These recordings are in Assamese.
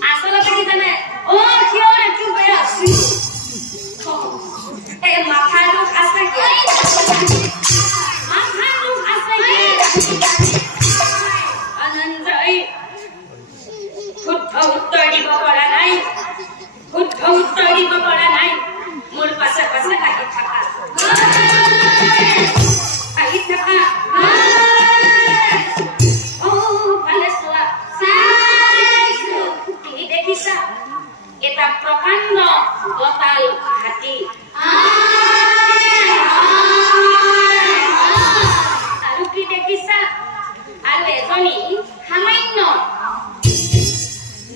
Asal lagi sana. Oh, siapa yang cuba ya? ধৰিব পৰা নাই মোৰ পাছে পাছে আহি থাকা ভালে চোৱা কি দেখিছা এটা প্ৰকাণ্ড গতাল হাতী আৰু কি দেখিছা আৰু এজনী সামান্য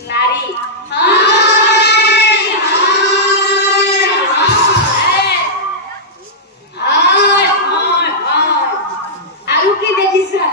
নাৰী আৰু কি দেখিছা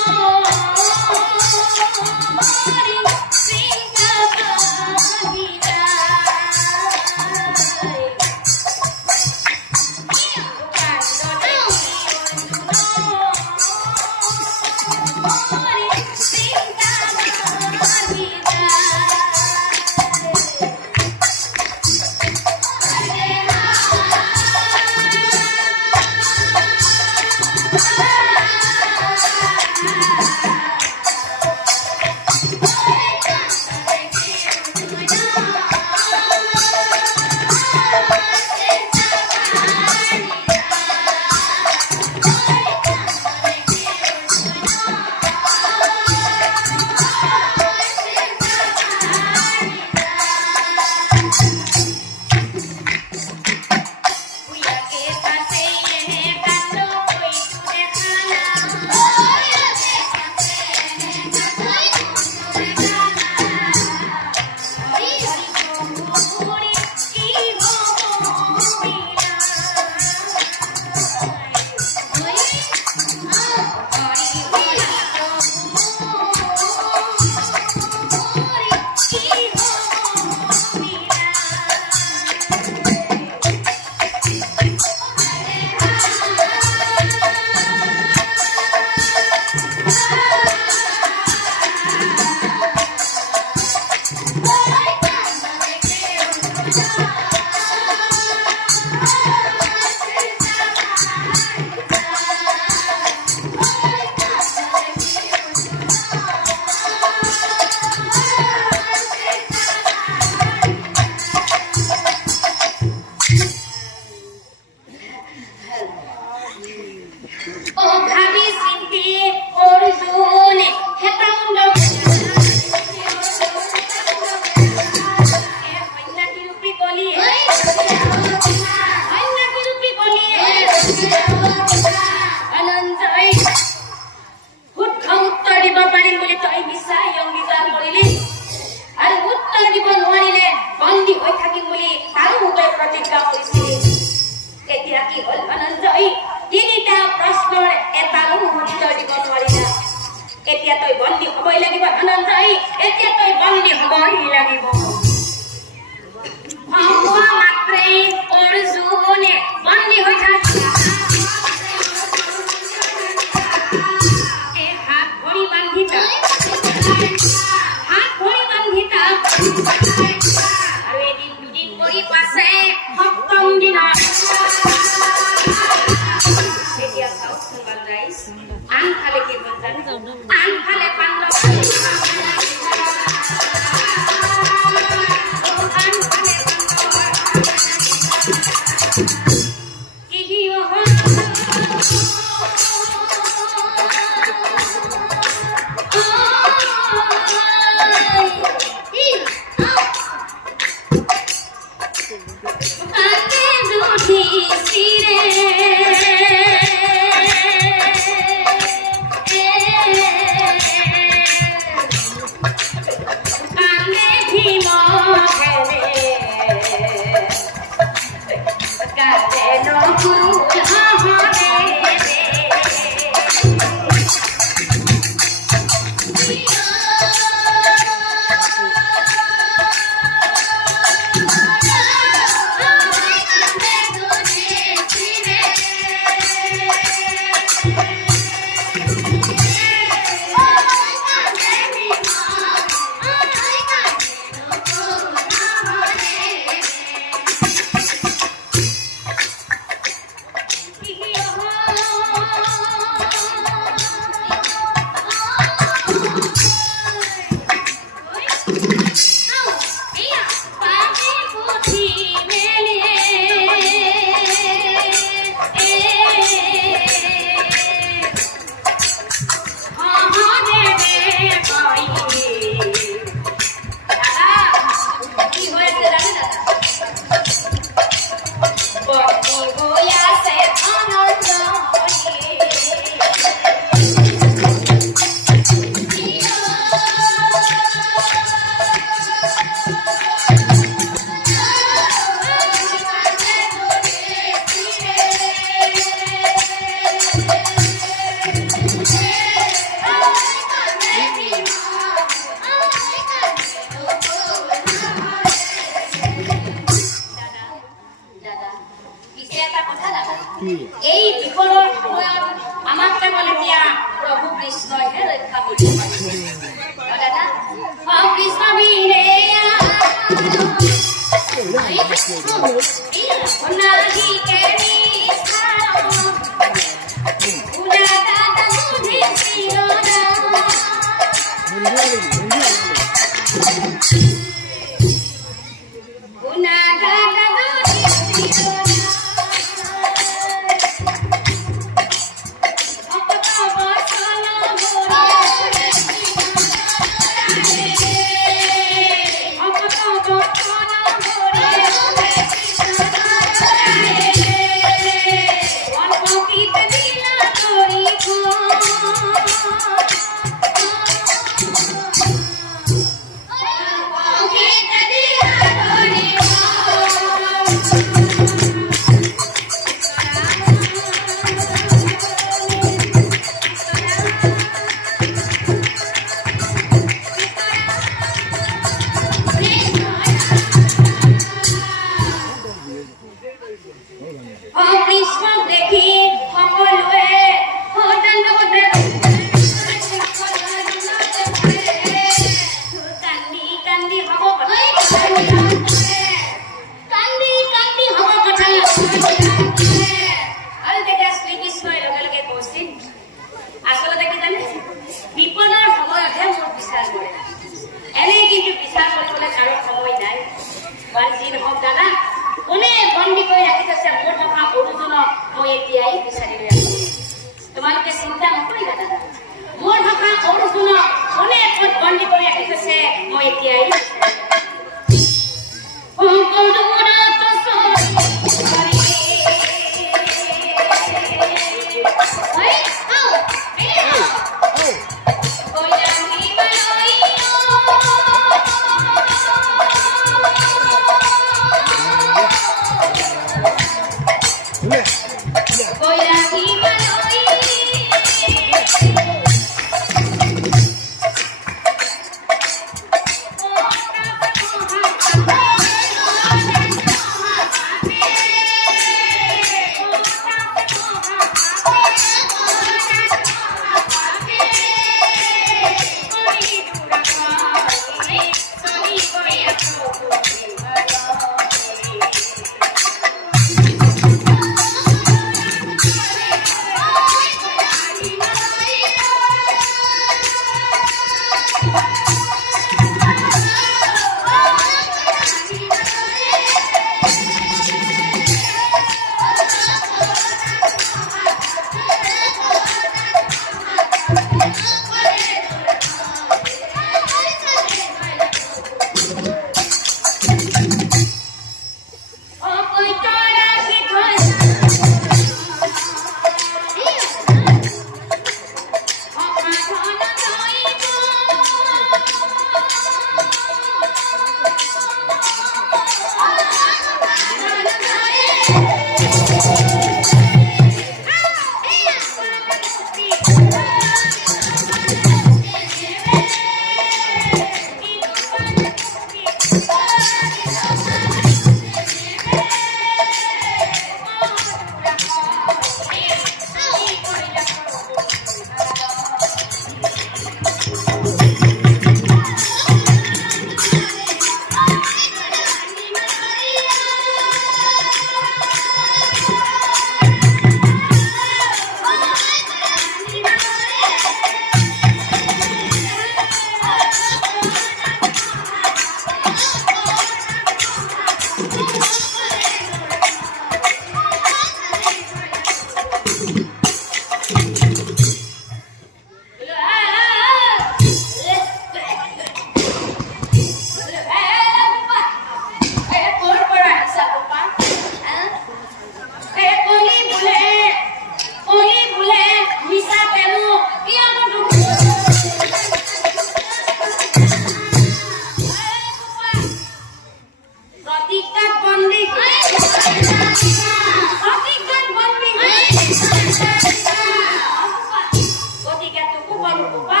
কৰো বাবা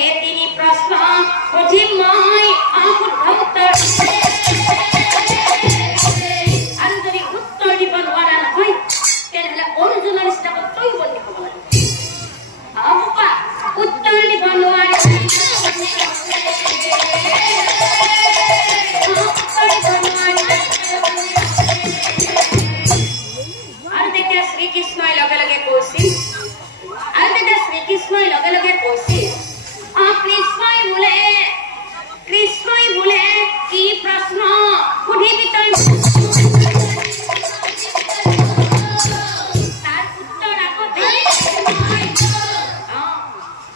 এই তিনি প্ৰশ্ন সুধিম মই শুদ্ধ উত্তৰ আৰু যদি উত্তৰ দিব নোৱাৰা নহয় তেনেহ'লে অনুজনৰ নিচিনা তই বন্ধি হ'ব লাগে বাবা উত্তৰ দিব নোৱাৰা আৰু তেতিয়া শ্ৰীকৃষ্ণই লগে লগে কৈছিল কৃষ্ণই বোলে কি প্ৰশ্ন সুধিবি তই তাৰ উত্তৰ আগতে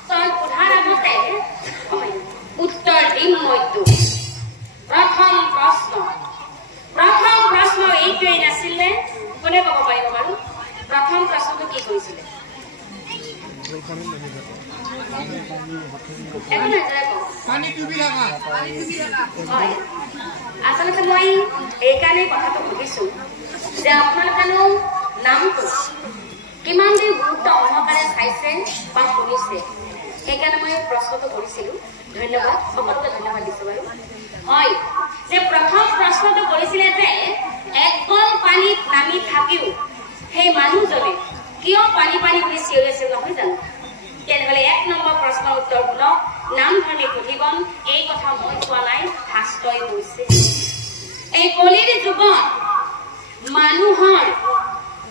তই সোধাৰ আগতে উত্তৰ দিম মইতো প্ৰথম প্ৰশ্ন এইটোৱেই নাছিলে কোনে ক'ব পাৰিব বাৰু প্ৰথম প্ৰশ্নটো কি কৰিছিলে আচলতে মই এইকাৰণে কথাটো সুধিছো যে আপোনালোকেনো নামটো কিমান দিন গুৰুত্ব সহকাৰে চাইছে বা শুনিছে সেইকাৰণে মই প্ৰশ্নটো কৰিছিলো ধন্যবাদ সকলোকে ধন্যবাদ দিছো বাৰু হয় যে প্ৰথম প্ৰশ্নটো কৰিছিলে যে একল পানীত নামি থাকিও সেই মানুহজনে কিয় পানী বুলি চিঞৰি আছিল নহয় জানো তেনেহ'লে 1 নম্বৰ প্ৰশ্নৰ উত্তৰ শুনক নাম ধৰ্মী সুধিবন এই কথা মই কোৱা নাই শাস্ত্ৰই কৈছে এই কলিৰ যুগত মানুহৰ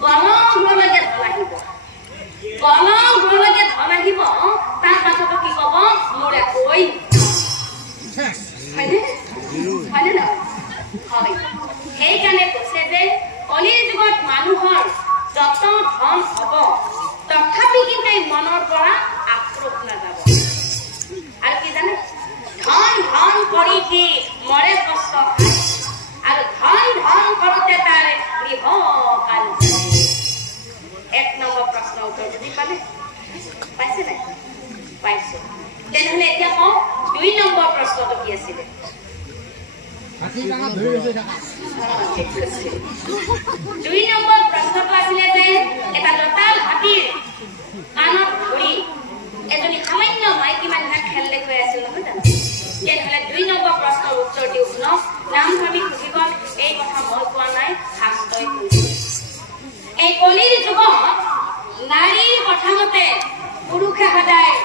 গলংঘৰলৈকে ধন আহিব তাৰ পাছতো কি ক'ব মোৰ একোৱেই হয়নে নহয় হয় সেইকাৰণে কৈছে যে কলিৰ যুগত মানুহৰ যত ধন হ'ব তথাপি কিন্তু এই মনৰ পৰা আক্ৰোশ নাযাব আৰু কি জানে ধন কৰি সি মৰে কষ্ট খায় আৰু ধন কৰোঁতে তাৰ গৃহকাল 1 নম্বৰ প্ৰশ্নৰ উত্তৰ যদি পাইছে নাই পাইছে তেনেহ'লে এতিয়া কওঁ 2 নম্বৰ প্ৰশ্নটো কি আছিলে 2 নম্বৰ প্ৰশ্নটো আছিলে যে এটা লতাল হাতীৰ কাণত ধৰি এজনী সামান্য মাইকী মানুহে খেল দেখুৱাই আছিল নহয় জানো তেনেহ'লে 2 নম্বৰ প্ৰশ্নৰ উত্তৰ দিওঁ শুনক নাম ধৰ্মী সুধিবন এই কথা মই কোৱা নাই শাস্ত্ৰই কৈছে এই কলিৰ যুগত নাৰীৰ কথা মতে পুৰুষে সদায়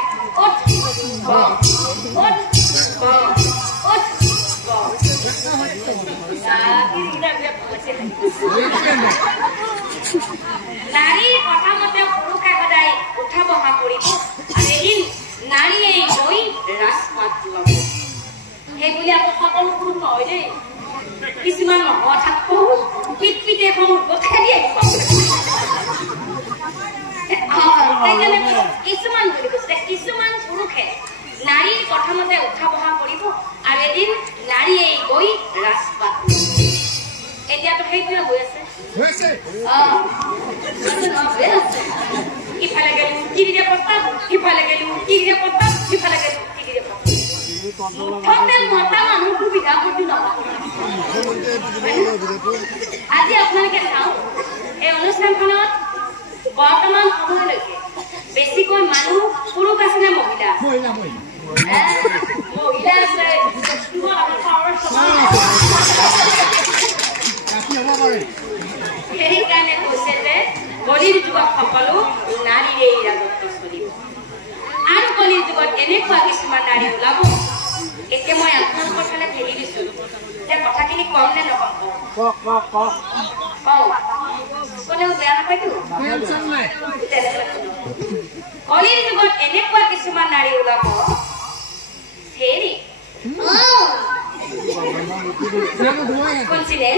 নাৰীৰ কথা মতে পুৰুষে সদায় উঠা বহা কৰিব আৰু এদিন নাৰীয়ে গৈ ৰাজপাট ল'ব সেইবুলি আকৌ সকলো পুৰুষ নহয় দেই কিছুমান হঠাৎ পিটপিটে এখন খেলি আহিব কিছুমান বুলি কৈছে কিছুমান পুৰুষে নাৰীৰ কথা মতে উঠা বহা কৰিব আৰু এদিন নাৰীয়ে গৈ ৰাজপাট এতিয়াতো সেইটোৱে হৈ আছে ইফালে গেলো টিভিৰে প্ৰস্তাৱ সিফালে গেলো টিভিৰে প্ৰস্তাৱ সিফালে গেলো টিভিৰে প্ৰস্তাৱ মতা মানুহ সুবিধা কৰি আজি আপোনালোকে চাওক এই অনুষ্ঠানখনত বৰ্তমান সময়লৈকে বেছিকৈ মানুহ পুৰুষ আছে নে মহিলা মহিলা আছে সেইকাৰণে কৈছে যে কলিৰ যুগত সকলো নাৰীৰে ৰাজত্ব চলিব আৰু কলিৰ যুগত এনেকুৱা কিছুমান নাৰী ওলাব এতিয়া মই আপোনালোকৰ ফালে ঠেলি দিছো যে কথাখিনি কম নে নকম কোনেও বেয়া নাপায়তো কলিৰ যুগত এনেকুৱা কিছুমান নাৰী ওলাব হেৰি শুনছিলে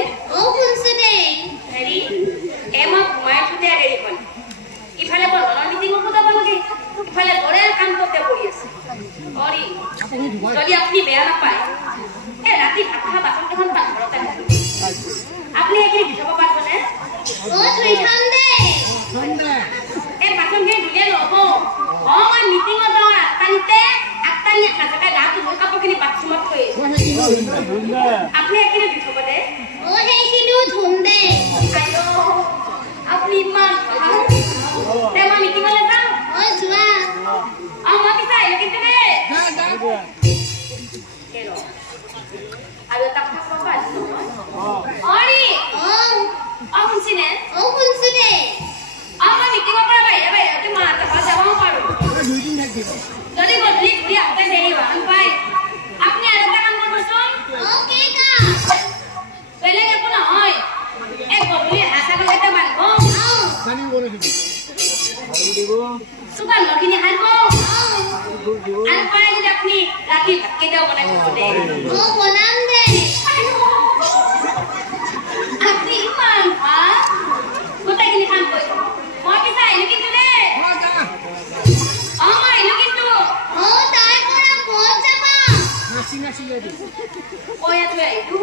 হেৰি মই ঘুমাই উঠোতে দেৰি হ'ল ইফালে বন্ধনৰ মিটিঙতো যাব লাগে ইফালে ঘৰে কামতে পৰি আছে যদি আপুনি বেয়া নাপায় ৰাতি ভাত খোৱা বাচন কেইখন পাকঘৰতে আপুনি এইখিনি দি থব পাৰিবনে এই বাচনখিনি ধুলে ল'ব মই মিটিঙত যাওঁ আঠটানি নাথাকে গাটো ধুই কাপোৰখিনি বাথৰুমত থৈ আপুনি এইখিনি দি থব দে আপুনি ইমান মই মিটিঙলৈ যাওঁ মই আৰু এটা কথা ক'ব আহিছো অৰি শুনছিনে আমাৰ মিটিঙৰ পৰা বাহিৰে বাহিৰে মা এটা যাব পাৰো যদি গধূলি ঘূৰি আহোঁতে দেৰি হোৱা পায় আপুনি আৰু এটা কাম কৰিবচোন বেলেগ একো নহয় এই গধূলি হাঁহ ছাগলী এটা বান্ধিব চুপাৰ লখিনি হাৰিব আৰু পাৰে যদি আপুনি ৰাতি ভাত কেইটাও বনাই বনাম দে আপুনি ইমান ভাল গোটেইখিনি কাম কৰিব মই পিছে আহিলো কিন্তু দে মই আহিলো কিন্তু কয়াটো আহিলো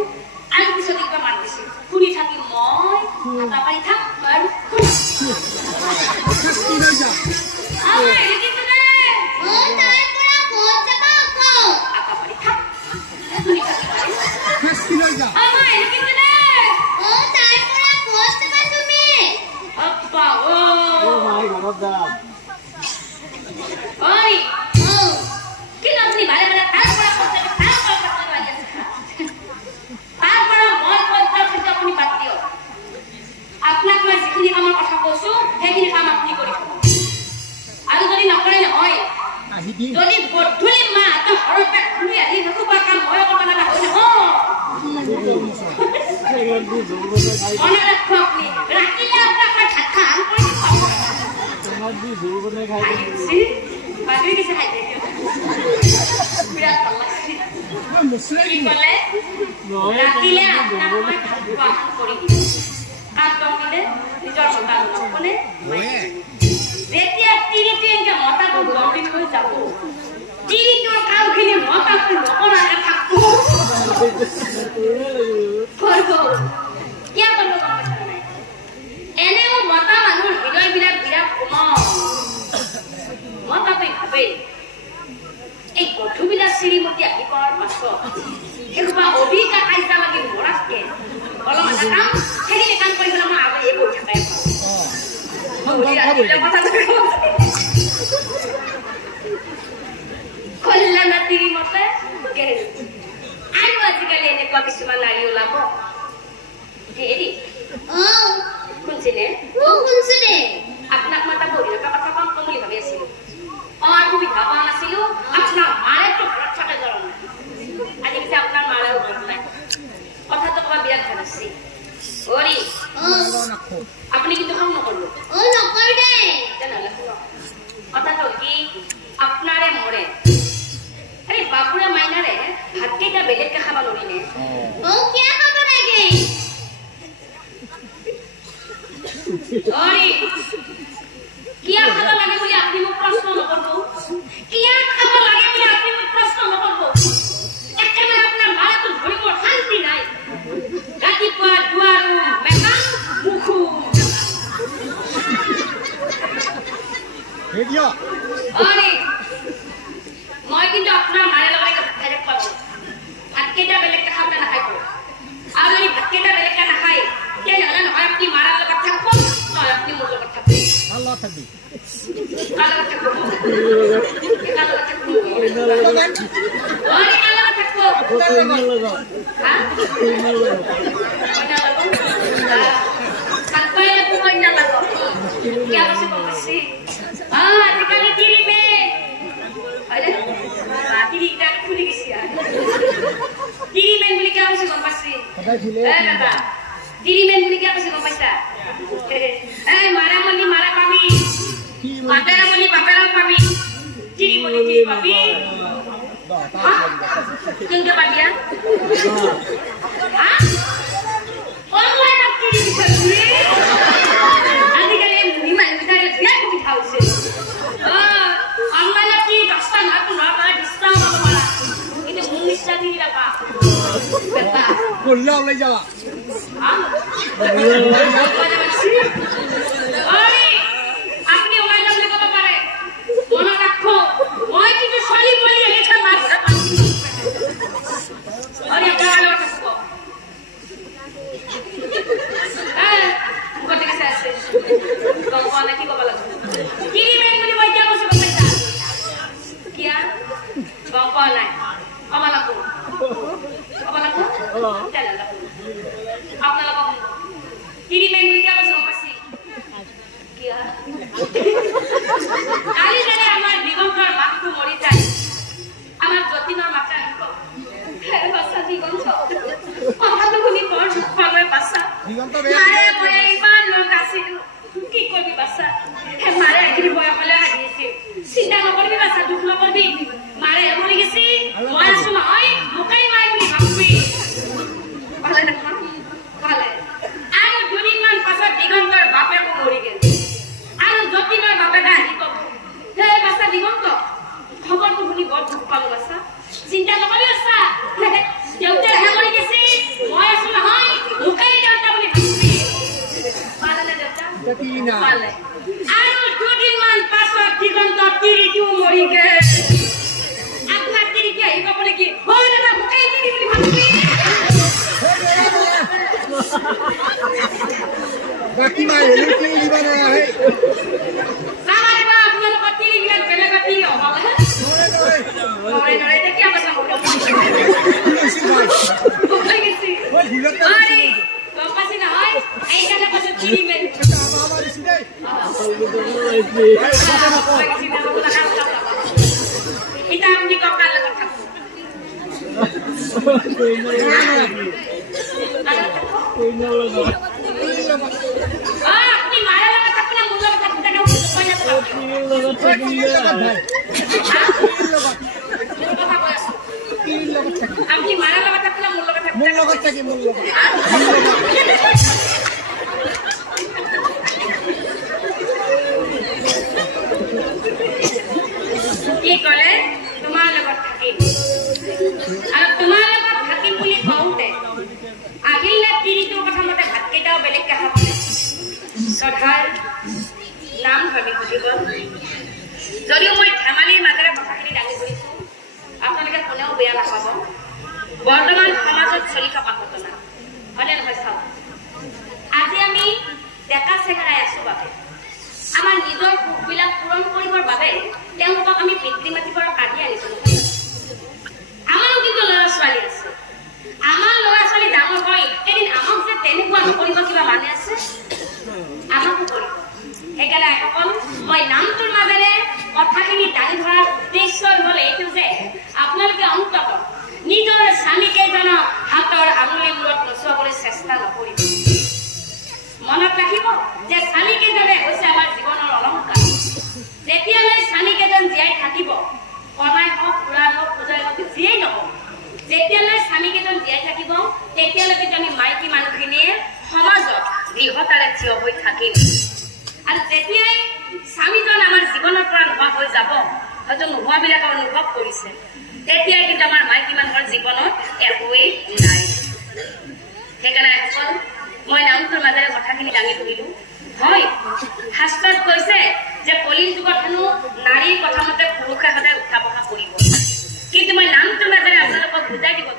আৰু পিছত কিবা মাত দিছে শুনি থাকি মই এটা পাৰি থাক আৰু আহিলো কিন্তু দে আপোনাক মই যিখিনি কামৰ কথা কৈছো সেইখিনি কাম আপুনি কৰি থব আৰু যদি নকৰে নহয় যদি গধূলি মাহঁতে ঘৰৰ পৰা ঘূৰি আহি নতুবা কাম মই কৰিব লগা হয় মনে ৰাখক আপুনি ৰাতিলে আপোনাক মই ভাত খাম কৰি বাগৰি দিছে খাই বিৰাট ভাল লাগছে কি ক'লে ৰাতিলে আপোনাক মই ভাত খোৱা কৰি দিম কাম দিলে নিজৰ মতা নকনে যেতিয়া তিনিটো এনেকে মতাটো লম্বিত হৈ যাব তিনিটোৰ কামখিনি মতাটো নকৰাকে থাকব কৰিব কিয় কৰিব গম পাইছা নাই এনেও মতা মানুহৰ হৃদয়বিলাক বিৰাট কোমল মতাটোই ভাবে এই গধূবিলাক শ্ৰীমতী আহি পোৱাৰ পাছত এসোপা অবিকা কাইজা লাগি মৰাতকে অলপ এটা কাম সেইখিনি কাম কৰিবলৈ মই আগতে কৰি থাকাই কল্যাণ তিৰি মতে আৰু আজিকালি এনেকুৱা কিছুমান নাৰী ওলাব হেৰি শুনছিলে আপোনাক মই এটা বহি থকা কথা কম বুলি ভাবি আছিলো সুবিধা পোৱা নাছিলো আপোনাৰ মাৰেতো ঘৰত থাকে জ্বৰ নাই আজি পিছে আপোনাৰ মাৰেও ঘৰত নাই কথাটো ক'বা বিৰাট ভাল আছে অৰি আপুনি কিন্তু কাম নকৰিব তেনেহ'লে কথাটো কি আপোনাৰে মৰে এই বাপুৰে মাইনাৰে ভাতকেইটা বেলেগকে খাব নোৱাৰিনে কিয় খাব লাগে বুলি আপুনি মোক প্ৰশ্ন নকৰিব কিয় খাব লাগে বুলি আপুনি মোক প্ৰশ্ন নকৰিব একেবাৰে আপোনাৰ মাৰেতো ধৰিব শান্তি নাই ৰাতিপুৱা দুৱাৰো মেকান মুখো মই কিন্তু আপোনাৰ মাৰে লগত ডাইৰেক্ট পাব ভাতকেইটা বেলেগকে খাব নাখায় আৰু যদি ভাতকেইটা বেলেগকে নাখায় তেনেহ'লে নহয় আপুনি মাৰাৰ লগত থাকিব নহয় আপুনি মোৰ লগত থাকিব আজিকালি তিৰিমে তিৰিমেন বুলি কিয় কৈছে গম পাইছে তিৰিমেন বুলি কিয় কৈছে গম পাইছা মাৰামণি মাৰা পাবি বাপেৰামণি বাপেৰাও পাবি তিৰিমণি তিৰি পাবি কেনেকে পাবিয়া অনলাইনত তিৰি বিচাৰিছে আজিকালি ইমান বিচাৰে বিৰাট সুবিধা হৈছে অনলাইনত কি 10টা নহয় 15টা 20টাও পাব পাৰা কিন্তু মোৰ নিচিনা তিৰি নাপা Kulla olay jawa. আপনি ওলাই যাবলে কত পারে মনে রাখো ওই কিন্তু সরি বলি এখানে মার আরে কালো থাকো কত কাছে আছে কম নাকি কবা লাগবে কি মেন বলি বইটা বসে বসে কিয়া গম পোৱা নাই আপোনালোকক আপোনালোকক তিৰিমাই বুলি কিয় কৈছে গম পাইছে কালি জানে আমাৰ দিগন্তৰ মাকটো মৰি যায় আমাৰ যতীনৰ মাকে আহিব বাচ্চা দিগন্ত কথাটো শুনি বৰ দুখ পালে বাচ্চা মাৰে মই ইমান লোক আছিলো কি কৰিবি বাচ্চা মাৰে এইখিনি বয়সলৈ আহিছে চিন্তা নকৰিবি বাচ্চা দুখ নকৰিবি মাৰে মৰি গেছি মই আছো নহয় মোকেই মাৰি বুলি ভাববি ভালে দেখোন ভালে আৰু দুদিনমান পাছত দিগন্তৰ বাপেকো মৰি গেল আৰু যতীনৰ বাপেকে আহি কব হে বাচ্চা দিগন্ত খবৰটো শুনি বৰ দুখ পালো বাচ্চা চিন্তা নকৰি বাচ্চা দেউতা মৰি গেছি মই আছো নহয় মোকেই দেউতা বুলি ভাববি পালে দেউতা পালে আৰু দুদিনমান পাছত দিগন্ত তিৰিটো মৰি গেল আপোনাৰ তিৰিটো আহিব বুলি কি হয় দাদা মোকেই তিৰি বুলি ভাববি বাকি মাই হেলি তিৰি দিব নাহে সামান্য আপোনালোকৰ তিৰিবিলাক বেলেগ তিৰি হ'ব নৰে নৰে এতিয়া কি কথা হ'ব হৈ গেছি আৰে গম পাইছি নহয় এইকাৰণে কৈছো তিৰি মেল এটা আপনি ককাল লগত থাকো আপনি মারা লগত থাকো না মুল লগত থাকো টাকা পয়সা তো আপনি মারা লগত থাকো না মুল লগত থাকো মুল লগত থাকি মুল লগত কি কৰে তোমাৰ লগত থাকিম আৰু তোমাৰ লগত থাকিম বুলি কওঁতে আহিলে তিৰিটোৰ কথা মতে ভাতকেইটাও বেলেগ খাব নাই শ্ৰদ্ধাৰ নাম ধৰি সুধিব যদিও মই ধেমালিৰ মাজেৰে কথাখিনি দাঙি ধৰিছো আপোনালোকে কোনেও বেয়া নাপাব বৰ্তমান সমাজত চলি থকা ঘটনা হয়নে নহয় চাওক আজি আমি ডেকা চেহেৰাই আছো বাবে আমাৰ নিজৰ সুখবিলাক পূৰণ কৰিবৰ বাবে তেওঁলোকক আমি পিতৃ মাতৃৰ পৰা কাঢ়ি আনিছো আমাৰো কিন্তু ল'ৰা ছোৱালী আছে আমাৰ ল'ৰা ছোৱালী ডাঙৰ হয় এদিন আমাক যে তেনেকুৱা নকৰিব কিবা মানে আছে আমাকো কৰিব সেইকাৰণে আইসকল মই নামটোৰ মাজেৰে কথাখিনি দাঙি ধৰাৰ উদ্দেশ্য হ'ল এইটো যে আপোনালোকে অন্তত নিজৰ স্বামীকেইজনক হাতৰ আঙুলি মূৰত নচুৱাবলৈ চেষ্টা নকৰিব মনত ৰাখিব যে স্বামীকেইজনে হৈছে আমাৰ জীৱনৰ অলংকাৰ যেতিয়ালৈ স্বামীকেইজন জীয়াই থাকিব কণাই হওক খুৰা হওক পূজাই হওক যিয়েই নহওক যেতিয়ালৈ স্বামীকেইজন জীয়াই থাকিব তেতিয়ালৈকে আমি মাইকী মানুহখিনিয়ে সমাজত দৃঢ়তাৰে থিয় হৈ থাকিম আৰু যেতিয়াই স্বামীজন আমাৰ জীৱনৰ পৰা নোহোৱা হৈ যাব হয়তো নোহোৱাবিলাকে অনুভৱ কৰিছে তেতিয়াই কিন্তু আমাৰ মাইকী মানুহৰ জীৱনত একোৱেই নাই সেইকাৰণে আইসকল মই নামটোৰ মাজেৰে কথাখিনি দাঙি ধৰিলো হয় শাস্ত্ৰত কৈছে যে কলিৰ যুগত হেনো নাৰীৰ কথা মতে পুৰুষে সদায় উঠা বহা কৰিব কিন্তু মই নামটোৰ মাজেৰে আপোনালোকক বুজাই দিব